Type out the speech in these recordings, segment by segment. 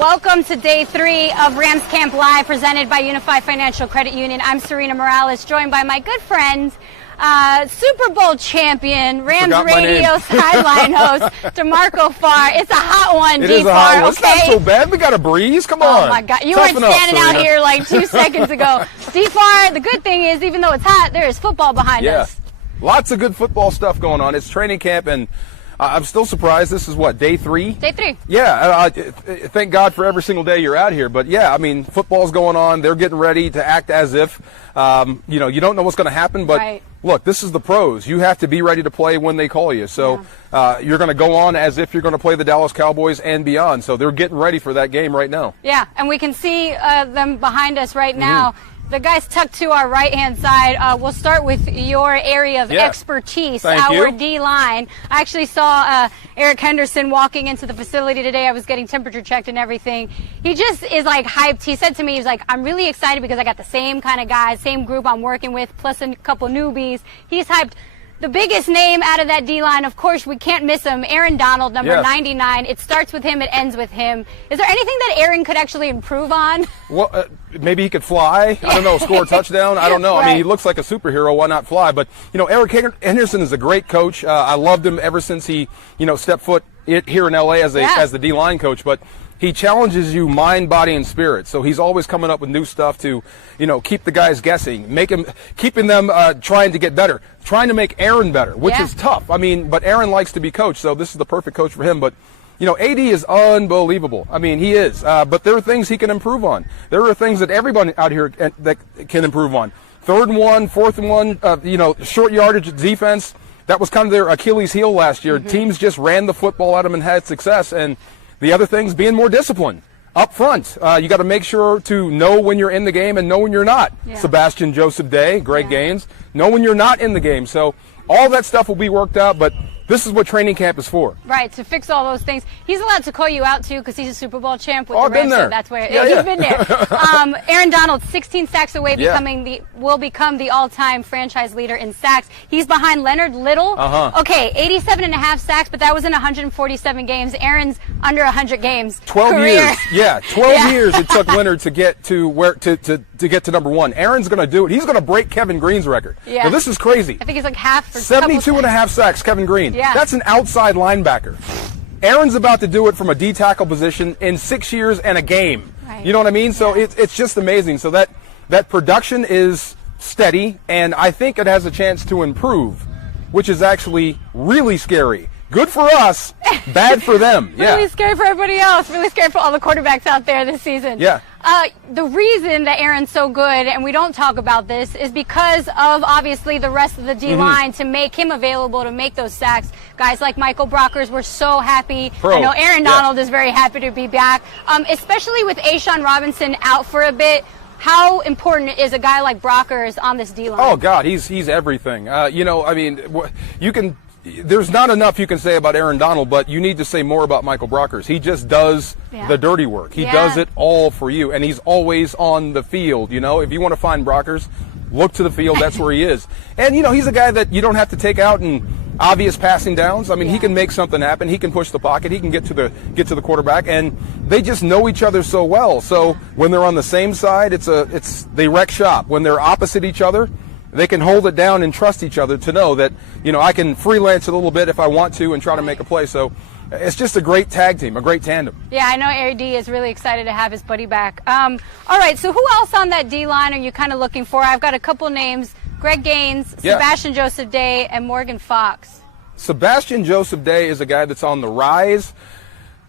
Welcome to day 3 of Rams Camp Live, presented by Unified Financial Credit Union. I'm Serena Morales, joined by my good friend, Super Bowl champion, Rams Radio sideline host, DeMarco Farr. It's a hot one, D. Farr. It's not so bad. We got a breeze. Come on. Oh my God, you weren't standing out here like 2 seconds ago. D. Farr, the good thing is, even though it's hot, there is football behind us. Lots of good football stuff going on. It's training camp, and I'm still surprised. This is what, day 3? Day 3. Yeah, thank God for every single day you're out here. But yeah, I mean, football's going on. They're getting ready to act as if, you don't know what's going to happen. But look, this is the pros. You have to be ready to play when they call you. So you're going to go on as if you're going to play the Dallas Cowboys and beyond. So they're getting ready for that game right now. Yeah, and we can see them behind us right now. The guys tucked to our right-hand side. We'll start with your area of expertise, our D-line. I actually saw Eric Henderson walking into the facility today. I was getting temperature checked and everything. He just is like hyped. He said to me, he's like, I'm really excited because I got the same kind of guys, same group I'm working with, plus a couple newbies. He's hyped. The biggest name out of that D-line, of course, we can't miss him, Aaron Donald, number 99. It starts with him, it ends with him. Is there anything that Aaron could actually improve on? Well, maybe he could fly. I don't know, score a touchdown. I don't know. I mean, he looks like a superhero. Why not fly? But, Eric Henderson is a great coach. I loved him ever since he, stepped foot here in L.A. as the D-line coach. But he challenges you mind, body, and spirit. So he's always coming up with new stuff to, keep the guys guessing, keeping them trying to get better, trying to make Aaron better, which is tough. I mean, but Aaron likes to be coached, so this is the perfect coach for him. But, AD is unbelievable. I mean, he is. But there are things he can improve on. There are things that everybody out here that can improve on. 3rd and 1, 4th and 1, short yardage defense. That was kind of their Achilles heel last year. Teams just ran the football at them and had success. And the other thing's being more disciplined up front. You got to make sure to know when you're in the game and know when you're not. Sebastian Joseph Day, Greg Gaines, know when you're not in the game. So all that stuff will be worked out, but this is what training camp is for. Right, to fix all those things. He's allowed to call you out, too, because he's a Super Bowl champ with the I've been Rams, there. so that's where he's been there. Aaron Donald, 16 sacks away, will become the all-time franchise leader in sacks. He's behind Leonard Little. Okay, 87.5 sacks, but that was in 147 games. Aaron's under 100 games. 12 years. Yeah, 12 years it took Leonard to get to to get to number 1. Aaron's going to do it. He's going to break Kevin Green's record. Yeah. Now, this is crazy. I think he's like half. 72.5 sacks, Kevin Green. Yeah. That's an outside linebacker. Aaron's about to do it from a D tackle position in 6 years and a game. Right. You know what I mean? So it's just amazing. So that production is steady, and I think it has a chance to improve, which is actually really scary. Good for us, bad for them. Really scary for everybody else. Really scary for all the quarterbacks out there this season. Yeah. The reason that Aaron's so good, and we don't talk about this, is because of obviously the rest of the D-line to make him available to make those sacks. Guys like Michael Brockers were so happy. I know Aaron Donald is very happy to be back, especially with A'Shawn Robinson out for a bit. How important is a guy like Brockers on this D-line? Oh, God, he's everything. There's not enough you can say about Aaron Donald, but you need to say more about Michael Brockers. He just does the dirty work. He does it all for you, and he's always on the field. If you want to find Brockers, look to the field. That's where he is. And, he's a guy that you don't have to take out in obvious passing downs. I mean, he can make something happen. He can push the pocket. He can get to the quarterback, and they just know each other so well. So when they're on the same side, they wreck shop. When they're opposite each other, they can hold it down and trust each other to know that, I can freelance a little bit if I want to and try to make a play. So it's just a great tag team, a great tandem. Yeah, I know AD is really excited to have his buddy back. All right, so who else on that D-line are you kind of looking for? I've got a couple names, Greg Gaines, Sebastian Joseph Day, and Morgan Fox. Sebastian Joseph Day is a guy that's on the rise.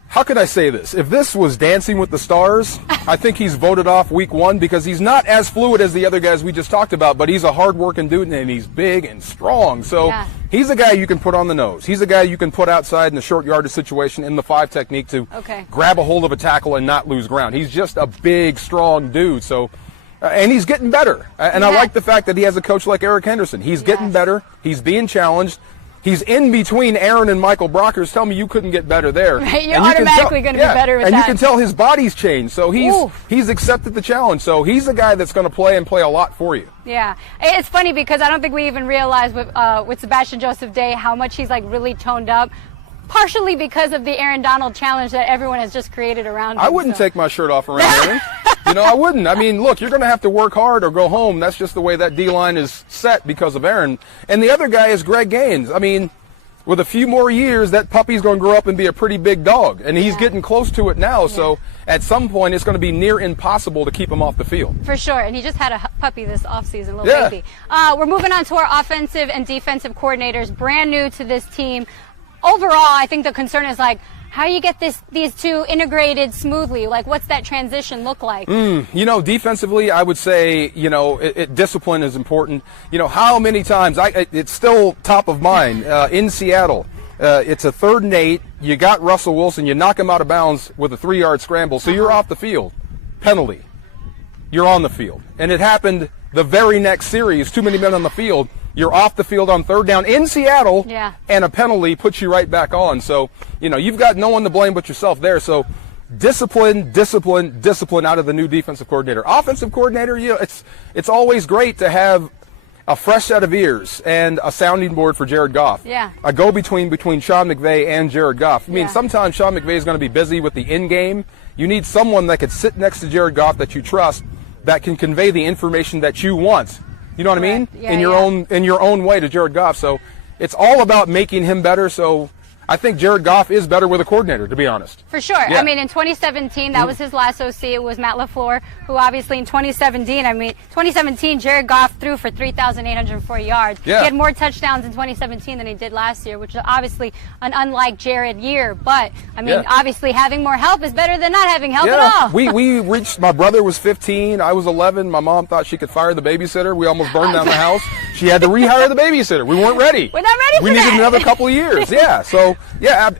How could I say this? If this was Dancing with the Stars, I think he's voted off week 1 because he's not as fluid as the other guys we just talked about, but he's a hard-working dude, and he's big and strong. So he's a guy you can put on the nose. He's a guy you can put outside in the short yardage situation in the 5 technique to grab a hold of a tackle and not lose ground. He's just a big, strong dude. So, and he's getting better. And I like the fact that he has a coach like Eric Henderson. He's getting better. He's being challenged. He's in between Aaron and Michael Brockers. Tell me you couldn't get better there. Right, you're automatically going to be better with that. And you can tell his body's changed. So he's accepted the challenge. So he's a guy that's going to play a lot for you. Yeah. It's funny because I don't think we even realized with Sebastian Joseph Day how much he's like really toned up. partially because of the Aaron Donald challenge that everyone has just created around him. I wouldn't take my shirt off around Aaron. I wouldn't. I mean, look, you're going to have to work hard or go home. That's just the way that D-line is set because of Aaron. And the other guy is Greg Gaines. I mean, with a few more years, that puppy's going to grow up and be a pretty big dog. And he's getting close to it now. So at some point, it's going to be near impossible to keep him off the field. For sure. And he just had a puppy this offseason, little baby. We're moving on to our offensive and defensive coordinators, brand new to this team. Overall, I think the concern is how you get these two integrated smoothly? What's that transition look like? Defensively, I would say, discipline is important. How many times, it's still top of mind, in Seattle, it's a 3rd and 8, you got Russell Wilson, you knock him out of bounds with a 3-yard scramble, so you're off the field. Penalty. You're on the field. And it happened the very next series, too many men on the field. You're off the field on 3rd down in Seattle, and a penalty puts you right back on. So, you've got no one to blame but yourself there. So, discipline out of the new defensive coordinator. Offensive coordinator, it's always great to have a fresh set of ears and a sounding board for Jared Goff. Yeah. A go-between between Sean McVay and Jared Goff. I mean, sometimes Sean McVay is going to be busy with the in-game. You need someone that could sit next to Jared Goff that you trust, that can convey the information that you want. You know what I mean? Yeah, in your own way to Jared Goff. So it's all about making him better. So I think Jared Goff is better with a coordinator, to be honest. For sure. Yeah. I mean, in 2017, that was his last OC. It was Matt LaFleur, who obviously in 2017, Jared Goff threw for 3,804 yards. Yeah. He had more touchdowns in 2017 than he did last year, which is obviously an unlike Jared year. But, I mean, obviously having more help is better than not having help at all. We reached, my brother was 15, I was 11. My mom thought she could fire the babysitter. We almost burned down the house. She had to rehire the babysitter. We weren't ready. We're not ready for that. We needed another couple of years. So,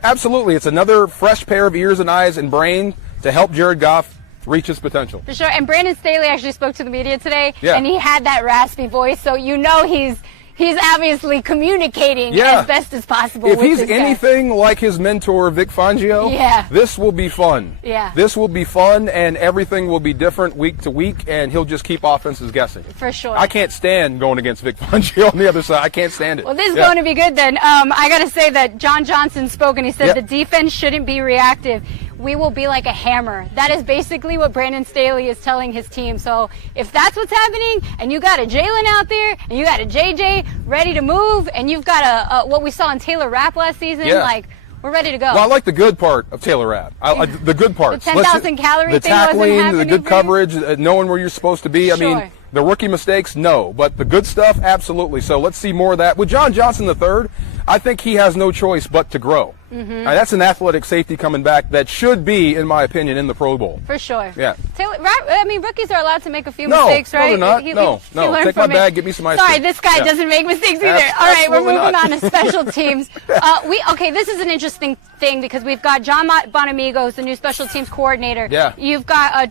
absolutely. It's another fresh pair of ears and eyes and brain to help Jared Goff reach his potential. For sure. And Brandon Staley actually spoke to the media today, and he had that raspy voice, so he's obviously communicating as best as possible. If with he's this guy. anything like his mentor, Vic Fangio, this will be fun. This will be fun, and everything will be different week to week, and he'll just keep offenses guessing. For sure. I can't stand going against Vic Fangio on the other side. I can't stand it. Well, this is going to be good then. I got to say that John Johnson spoke, and he said the defense shouldn't be reactive. We will be like a hammer. That is basically what Brandon Staley is telling his team. So if that's what's happening, and you got a Jalen out there, and you got a JJ ready to move, and you've got a what we saw in Taylor Rapp last season, we're ready to go. Well, I like the good part of Taylor Rapp. The good parts. The 10,000 calorie thing wasn't happening. The tackling, the good coverage, knowing where you're supposed to be. Sure. I mean, the rookie mistakes, no. But the good stuff, absolutely. So let's see more of that. With John Johnson III, I think he has no choice but to grow. That's an athletic safety coming back that should be, in my opinion, in the Pro Bowl. For sure. Yeah. Rookies are allowed to make a few mistakes, right? No, they're not. No. Take my bag, get me some ice cream. Sorry, this guy doesn't make mistakes either. All right, we're moving on to special teams. This is an interesting thing because we've got John Bonamigo, who's the new special teams coordinator. Yeah. You've got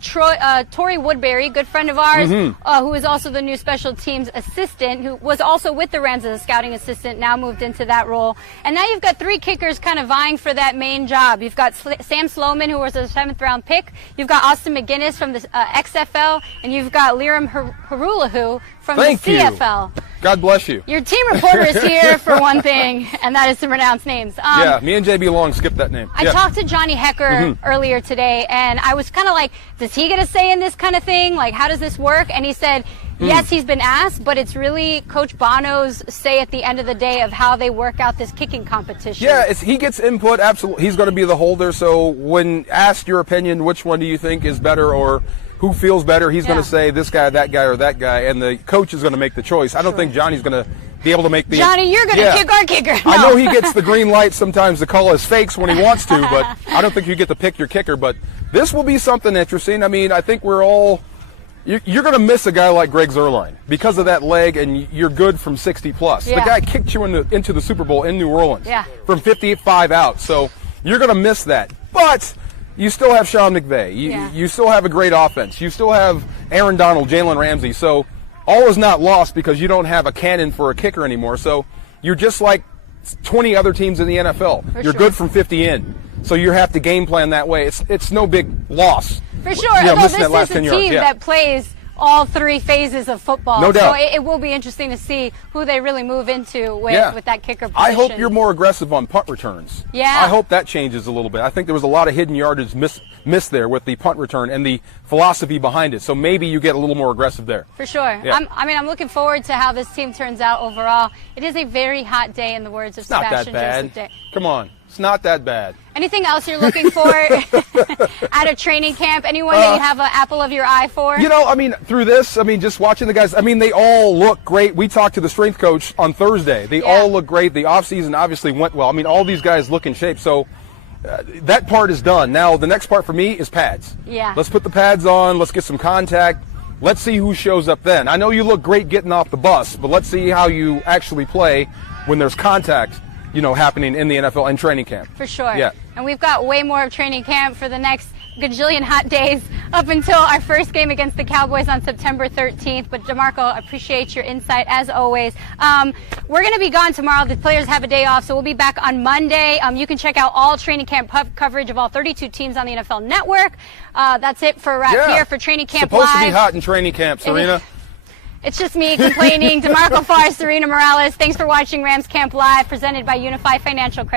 Torrey Woodbury, good friend of ours, who is also the new special teams assistant, who was also with the Rams as a scouting assistant, now moved into that role. And now you've got 3 kickers kind of vying for that main job. You've got Sam Sloman, who was a 7th-round pick. You've got Austin McGinnis from the XFL, and you've got Liram Harulahu from the CFL. God bless you. Your team reporter is here for one thing, and that is to pronounce names. Me and JB Long skipped that name. I talked to Johnny Hecker earlier today, and I was kind of like, does he get a say in this kind of thing? Like, how does this work? And he said, yes, he's been asked, but it's really Coach Bono's say at the end of the day of how they work out this kicking competition. Yeah, he gets input, absolutely. He's going to be the holder, so when asked your opinion, which one do you think is better or who feels better, he's going to say this guy, that guy, or that guy, and the coach is going to make the choice. I don't think Johnny's going to be able to make the... Johnny, you're going to kick our kicker. No. I know he gets the green light sometimes to call us fakes when he wants to, but I don't think you get to pick your kicker. But this will be something interesting. I mean, I think we're all... You're going to miss a guy like Greg Zuerlein because of that leg, and you're good from 60-plus. The guy kicked you into the Super Bowl in New Orleans from 55 out, so you're going to miss that. But you still have Sean McVay. You still have a great offense. You still have Aaron Donald, Jalen Ramsey. So all is not lost because you don't have a cannon for a kicker anymore. So you're just like 20 other teams in the NFL. You're good from 50 in. So you have to game plan that way. It's no big loss. For sure. Although this is a team that plays all three phases of football. No doubt. So it will be interesting to see who they really move into with that kicker position. I hope you're more aggressive on punt returns. Yeah. I hope that changes a little bit. I think there was a lot of hidden yardage missed there with the punt return and the philosophy behind it. So maybe you get a little more aggressive there. For sure. Yeah. I'm looking forward to how this team turns out overall. It is a very hot day, in the words of Sebastian Joseph Day. Come on. It's not that bad. Anything else you're looking for at a training camp? Anyone that you have an apple of your eye for? Through this, just watching the guys, they all look great. We talked to the strength coach on Thursday. They all look great. The offseason obviously went well. All these guys look in shape. So that part is done. Now, the next part for me is pads. Yeah. Let's put the pads on. Let's get some contact. Let's see who shows up then. I know you look great getting off the bus, but let's see how you actually play when there's contact, happening in the NFL and training camp. For sure. Yeah. And we've got way more of training camp for the next gajillion hot days up until our first game against the Cowboys on September 13th. But DeMarco, appreciate your insight as always. We're going to be gone tomorrow. The players have a day off, so we'll be back on Monday. You can check out all training camp coverage of all 32 teams on the NFL Network. That's it for here for training camp Supposed live. To be hot in training camp, Serena. It's just me complaining. DeMarco Farr, Serena Morales, thanks for watching Rams Camp Live, presented by Unifi Financial Credit.